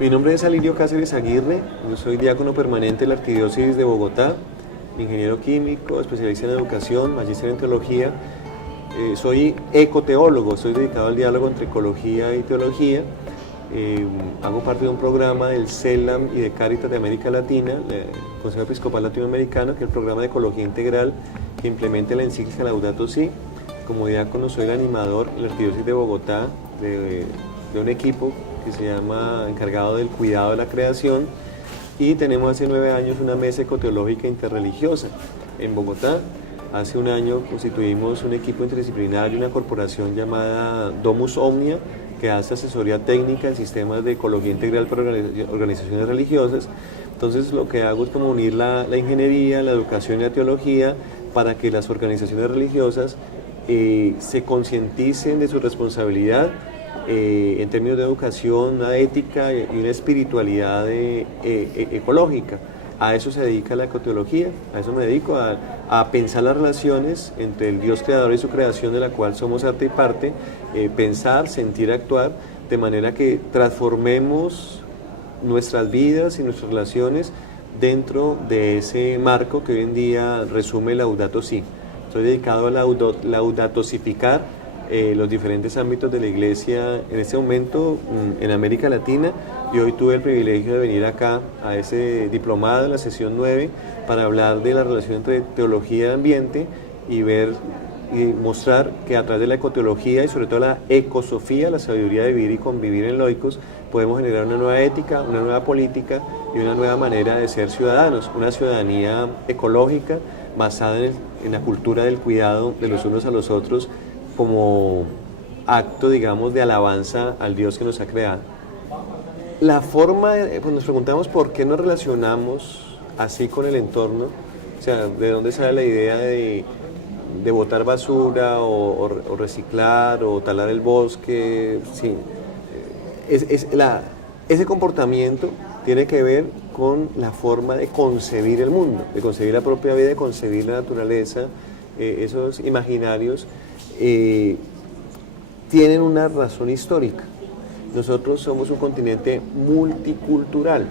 Mi nombre es Alirio Cáceres Aguirre, yo soy diácono permanente de la Arquidiócesis de Bogotá, ingeniero químico, especialista en educación, magíster en teología. Soy ecoteólogo, estoy dedicado al diálogo entre ecología y teología. Hago parte de un programa del CELAM y de Cáritas de América Latina, el Consejo Episcopal Latinoamericano, que es el programa de ecología integral que implementa la encíclica Laudato Si. Como diácono soy el animador en la Arquidiócesis de Bogotá de un equipo que se llama encargado del cuidado de la creación, y tenemos hace 9 años una mesa ecoteológica interreligiosa en Bogotá. Hace un año constituimos un equipo interdisciplinario, una corporación llamada Domus Omnia, que hace asesoría técnica en sistemas de ecología integral para organizaciones religiosas. Entonces lo que hago es como unir la ingeniería, la educación y la teología para que las organizaciones religiosas se concienticen de su responsabilidad en términos de educación, una ética y una espiritualidad ecológica. A eso se dedica la ecoteología, a eso me dedico, a pensar las relaciones entre el Dios creador y su creación, de la cual somos arte y parte, pensar, sentir, actuar, de manera que transformemos nuestras vidas y nuestras relaciones dentro de ese marco que hoy en día resume Laudato Si. Estoy dedicado a laudatosificar los diferentes ámbitos de la Iglesia en este momento en América Latina, y hoy tuve el privilegio de venir acá a ese diplomado en la sesión 9 para hablar de la relación entre teología y ambiente y ver y mostrar que a través de la ecoteología y sobre todo la ecosofía, la sabiduría de vivir y convivir en Loicos, podemos generar una nueva ética, una nueva política y una nueva manera de ser ciudadanos, una ciudadanía ecológica basada en la cultura del cuidado de los unos a los otros, como acto, digamos, de alabanza al Dios que nos ha creado. La forma, pues nos preguntamos por qué nos relacionamos así con el entorno, o sea, de dónde sale la idea de botar basura o reciclar o talar el bosque. Sí. Ese comportamiento tiene que ver con la forma de concebir el mundo, de concebir la propia vida, de concebir la naturaleza. Esos imaginarios tienen una razón histórica. Nosotros somos un continente multicultural.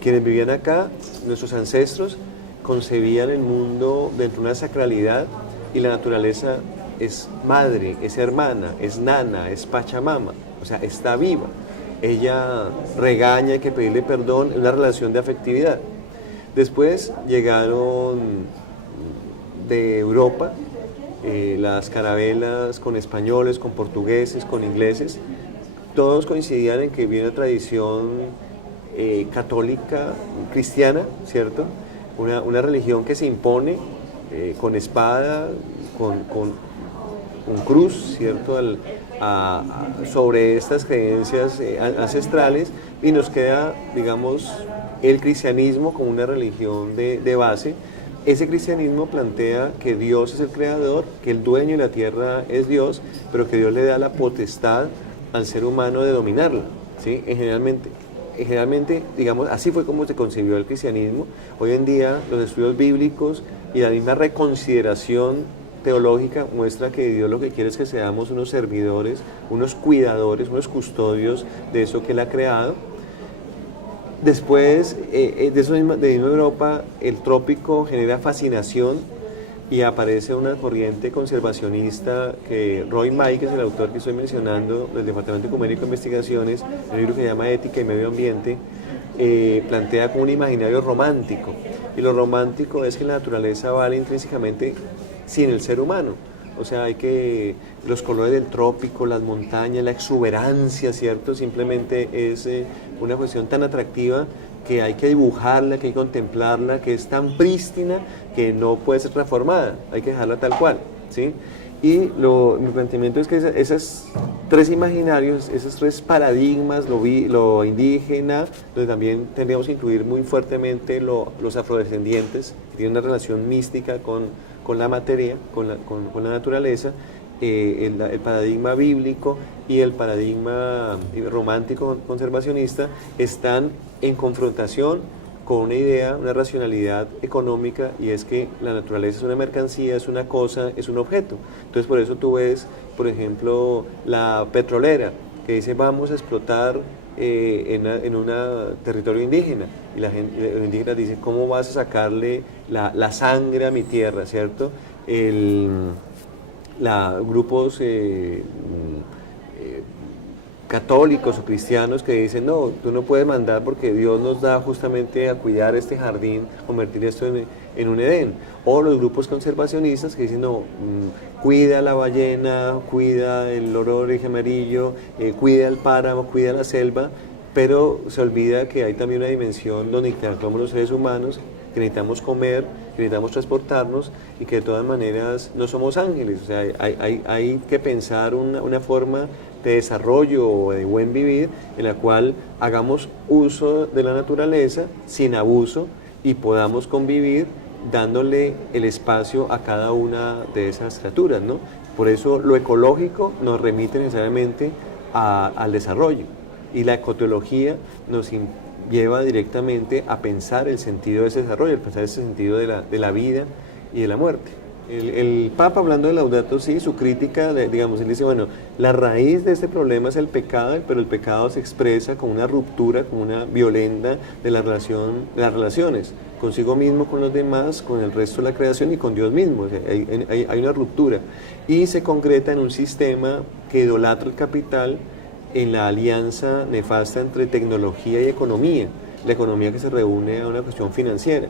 Quienes vivían acá, nuestros ancestros, concebían el mundo dentro de una sacralidad, y la naturaleza es madre, es hermana, es nana, es pachamama, o sea, está viva. Ella regaña, hay que pedirle perdón, es una relación de afectividad. Después llegaron de Europa las carabelas con españoles, con portugueses, con ingleses. Todos coincidían en que viene una tradición católica, cristiana, ¿cierto? Una religión que se impone con espada, con cruz, ¿cierto? Sobre estas creencias ancestrales, y nos queda, digamos, el cristianismo como una religión de base. Ese cristianismo plantea que Dios es el creador, que el dueño de la tierra es Dios, pero que Dios le da la potestad al ser humano de dominarla, ¿sí? Generalmente, digamos, así fue como se concibió el cristianismo. Hoy en día los estudios bíblicos y la misma reconsideración teológica muestra que Dios lo que quiere es que seamos unos servidores, unos cuidadores, unos custodios de eso que Él ha creado. Después, de misma Europa, el trópico genera fascinación y aparece una corriente conservacionista que Roy May, que es el autor que estoy mencionando, del Departamento Ecuménico de Investigaciones, el libro que se llama Ética y Medio Ambiente, plantea como un imaginario romántico. Y lo romántico es que la naturaleza vale intrínsecamente sin el ser humano. O sea, hay que los colores del trópico, las montañas, la exuberancia, ¿cierto? Simplemente es una cuestión tan atractiva que hay que dibujarla, que hay que contemplarla, que es tan prístina que no puede ser transformada, hay que dejarla tal cual, ¿sí? Y mi planteamiento es que esos tres imaginarios, esos tres paradigmas, lo indígena, donde también tendríamos que incluir muy fuertemente los afrodescendientes, que tienen una relación mística con la materia, con la naturaleza, el paradigma bíblico y el paradigma romántico conservacionista están en confrontación con una idea, una racionalidad económica, y es que la naturaleza es una mercancía, es una cosa, es un objeto. Entonces por eso tú ves, por ejemplo, la petrolera, que dice vamos a explotar en un territorio indígena, y los indígenas dicen cómo vas a sacarle la sangre a mi tierra, ¿cierto? Grupos católicos o cristianos que dicen no, tú no puedes mandar porque Dios nos da justamente a cuidar este jardín, convertir esto en un Edén. O los grupos conservacionistas que dicen no, cuida la ballena, cuida el loro oreja amarillo, cuida el páramo, cuida la selva, pero se olvida que hay también una dimensión donde interactuamos los seres humanos, que necesitamos comer, que necesitamos transportarnos, y que de todas maneras no somos ángeles. O sea, hay que pensar una forma de desarrollo o de buen vivir en la cual hagamos uso de la naturaleza sin abuso y podamos convivir dándole el espacio a cada una de esas criaturas, ¿no? Por eso lo ecológico nos remite necesariamente al desarrollo, y la ecoteología nos lleva directamente a pensar el sentido de ese desarrollo, a pensar ese sentido de la vida y de la muerte. El Papa, hablando de Laudato Si, su crítica, digamos, él dice, bueno, la raíz de este problema es el pecado, pero el pecado se expresa con una ruptura, con una violenta de las relaciones, consigo mismo, con los demás, con el resto de la creación y con Dios mismo. O sea, hay una ruptura, y se concreta en un sistema que idolatra el capital, en la alianza nefasta entre tecnología y economía, la economía que se reúne a una cuestión financiera.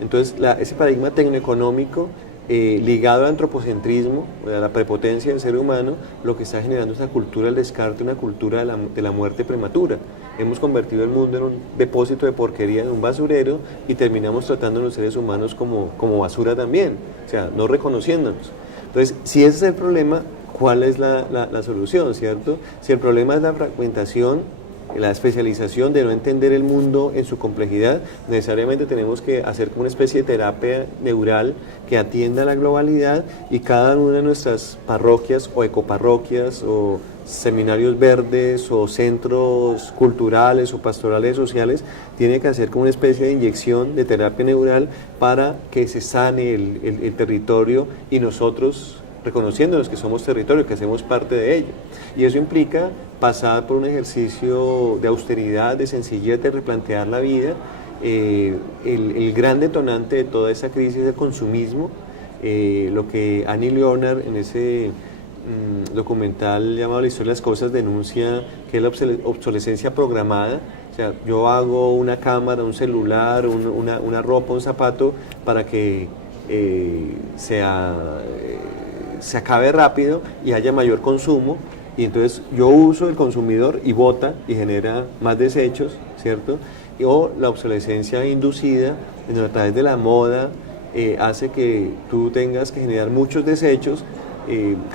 Entonces, ese paradigma tecnoeconómico ligado al antropocentrismo, a la prepotencia del ser humano, lo que está generando es una cultura del descarte, una cultura de la muerte prematura. Hemos convertido el mundo en un depósito de porquería, en un basurero, y terminamos tratando a los seres humanos como basura también, o sea, no reconociéndonos. Entonces, si ese es el problema, ¿cuál es la solución, cierto? Si el problema es la fragmentación, la especialización, de no entender el mundo en su complejidad, necesariamente tenemos que hacer como una especie de terapia neural que atienda a la globalidad, y cada una de nuestras parroquias o ecoparroquias o seminarios verdes o centros culturales o pastorales sociales tiene que hacer como una especie de inyección de terapia neural para que se sane el territorio, y nosotros reconociéndonos que somos territorio, que hacemos parte de ello. Y eso implica pasar por un ejercicio de austeridad, de sencillez, de replantear la vida. El gran detonante de toda esa crisis es el consumismo, lo que Annie Leonard en ese documental llamado La historia de las cosas denuncia, que es la obsolescencia programada. O sea, yo hago una cámara, un celular, una ropa, un zapato para que se acabe rápido y haya mayor consumo, y entonces yo uso el consumidor y bota y genera más desechos, ¿cierto? O la obsolescencia inducida, en donde a través de la moda hace que tú tengas que generar muchos desechos,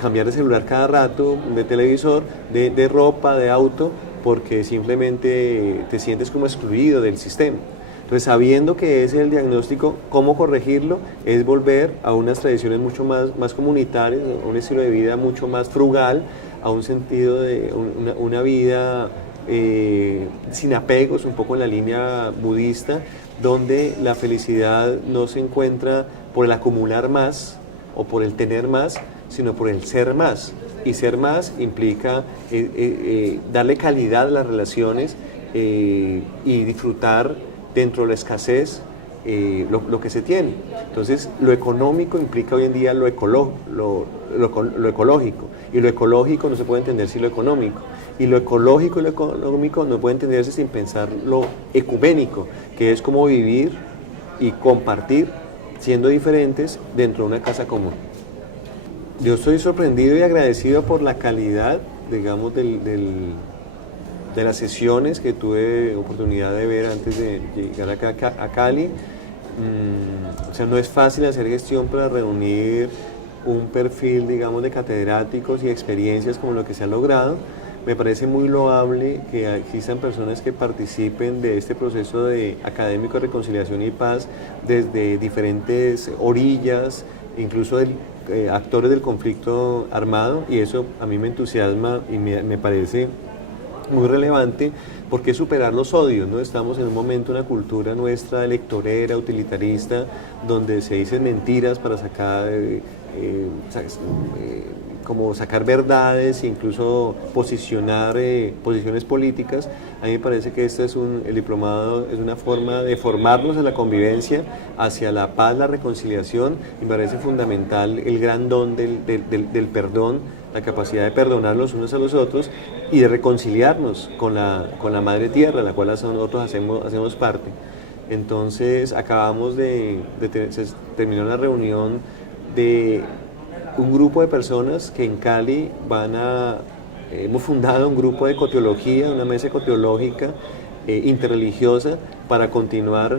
cambiar de celular cada rato, de televisor, de ropa, de auto, porque simplemente te sientes como excluido del sistema. Entonces, sabiendo que ese es el diagnóstico, ¿cómo corregirlo? Es volver a unas tradiciones mucho más comunitarias, a un estilo de vida mucho más frugal, a un sentido de una vida sin apegos, un poco en la línea budista, donde la felicidad no se encuentra por el acumular más o por el tener más, sino por el ser más. Y ser más implica darle calidad a las relaciones y disfrutar dentro de la escasez lo que se tiene. Entonces, lo económico implica hoy en día lo ecológico, y lo ecológico no se puede entender sin lo económico, y lo ecológico y lo económico no puede entenderse sin pensar lo ecuménico, que es como vivir y compartir siendo diferentes dentro de una casa común. Yo estoy sorprendido y agradecido por la calidad, digamos, de las sesiones que tuve oportunidad de ver antes de llegar acá a Cali. O sea, no es fácil hacer gestión para reunir un perfil, digamos, de catedráticos y experiencias como lo que se ha logrado. Me parece muy loable que existan personas que participen de este proceso de académico de reconciliación y paz desde diferentes orillas, incluso actores del conflicto armado, y eso a mí me entusiasma y me parece muy relevante, porque superar los odios, ¿no? Estamos en un momento, una cultura nuestra electorera, utilitarista, donde se dicen mentiras para sacar, como sacar verdades e incluso posicionar posiciones políticas. A mí me parece que el diplomado es una forma de formarnos en la convivencia hacia la paz, la reconciliación, y me parece fundamental el gran don del perdón, la capacidad de perdonar los unos a los otros y de reconciliarnos con la Madre Tierra, la cual nosotros hacemos parte. Entonces se terminó la reunión de un grupo de personas que en Cali hemos fundado un grupo de ecoteología, una mesa ecoteológica interreligiosa, para continuar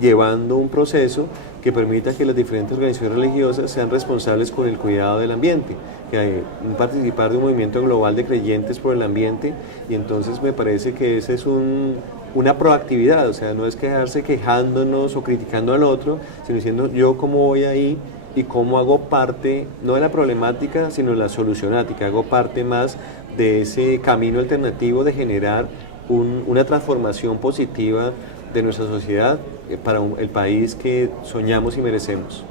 llevando un proceso que permita que las diferentes organizaciones religiosas sean responsables con el cuidado del ambiente, que participar de un movimiento global de creyentes por el ambiente. Y entonces me parece que esa es una proactividad, o sea, no es quedarse quejándonos o criticando al otro, sino diciendo yo cómo voy ahí y cómo hago parte, no de la problemática, sino de la solucionática, hago parte más de ese camino alternativo de generar una transformación positiva de nuestra sociedad para el país que soñamos y merecemos.